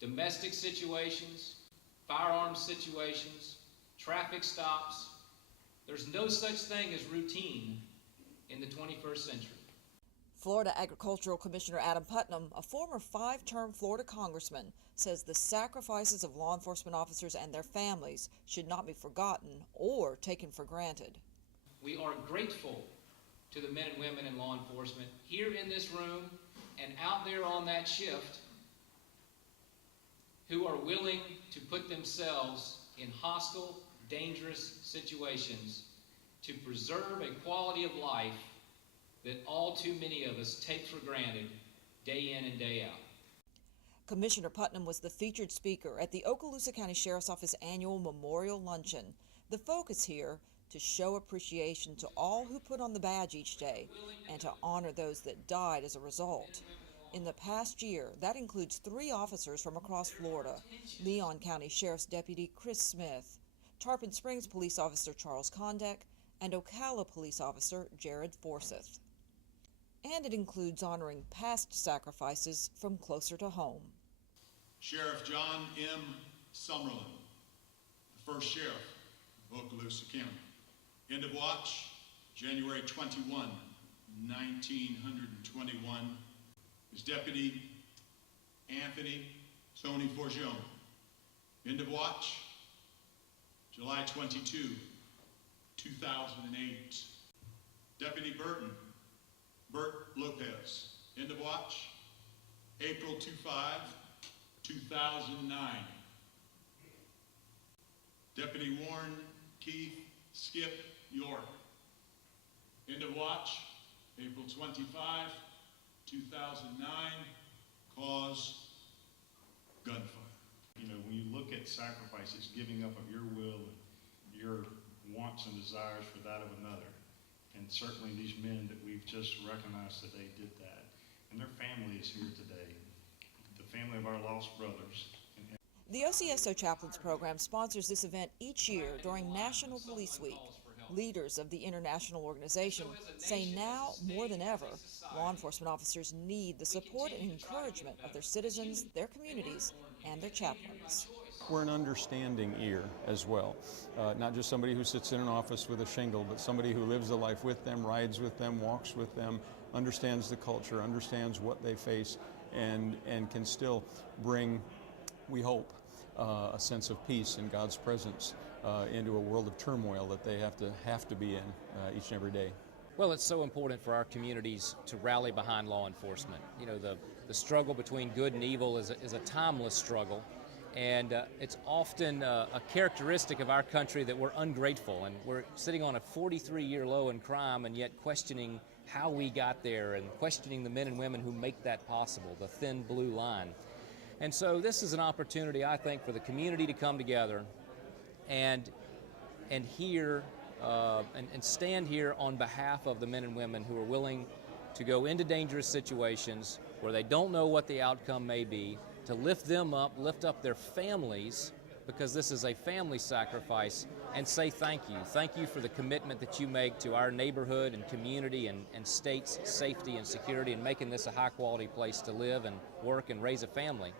domestic situations, firearms situations, traffic stops. There's no such thing as routine in the 21st century. Florida Agriculture Commissioner Adam Putnam, a former 5-term Florida congressman, says the sacrifices of law enforcement officers and their families should not be forgotten or taken for granted. We are grateful to the men and women in law enforcement here in this room and out there on that shift who are willing to put themselves in hostile, dangerous situations to preserve a quality of life that all too many of us take for granted day in and day out. Commissioner Putnam was the featured speaker at the Okaloosa County Sheriff's Office annual Memorial Luncheon. The focus here, to show appreciation to all who put on the badge each day and to honor those that died as a result. In the past year, that includes 3 officers from across Florida: Leon County Sheriff's Deputy Chris Smith, Tarpon Springs Police Officer Charles Condek, and Ocala Police Officer Jared Forsyth. And it includes honoring past sacrifices from closer to home. Sheriff John M. Summerlin, the first sheriff of Okaloosa County. End of watch, January 21, 1921. His deputy, Anthony Tony Forgione. End of watch, July 22, 2008. Deputy Bert Lopez. End of watch, April 25, 2009. Deputy Warren Keith Skip York. End of watch, April 25, 2009. Cause gunfire. You know, when you look at sacrifices, giving up of your will, your wants and desires for that of another, and certainly these men that we've just recognized today did that, and their family is here today, the family of our lost brothers. The OCSO Chaplains Program sponsors this event each year during National Police Week. Leaders of the international organization say now more than ever, law enforcement officers need the support and encouragement of their citizens, their communities, and their chaplains. We're an understanding ear as well. Not just somebody who sits in an office with a shingle, but somebody who lives the life with them, rides with them, walks with them, understands the culture, understands what they face, and can still bring, we hope, a sense of peace and God's presence into a world of turmoil that they have to be in each and every day. Well, it's so important for our communities to rally behind law enforcement. You know, the struggle between good and evil is a timeless struggle, and it's often a characteristic of our country that we're ungrateful, and we're sitting on a 43-year low in crime and yet questioning how we got there and questioning the men and women who make that possible, the thin blue line. And so this is an opportunity, I think, for the community to come together and hear and stand here on behalf of the men and women who are willing to go into dangerous situations where they don't know what the outcome may be, to lift them up, lift up their families, because this is a family sacrifice, and say thank you. Thank you for the commitment that you make to our neighborhood and community and state's safety and security, and making this a high-quality place to live and work and raise a family.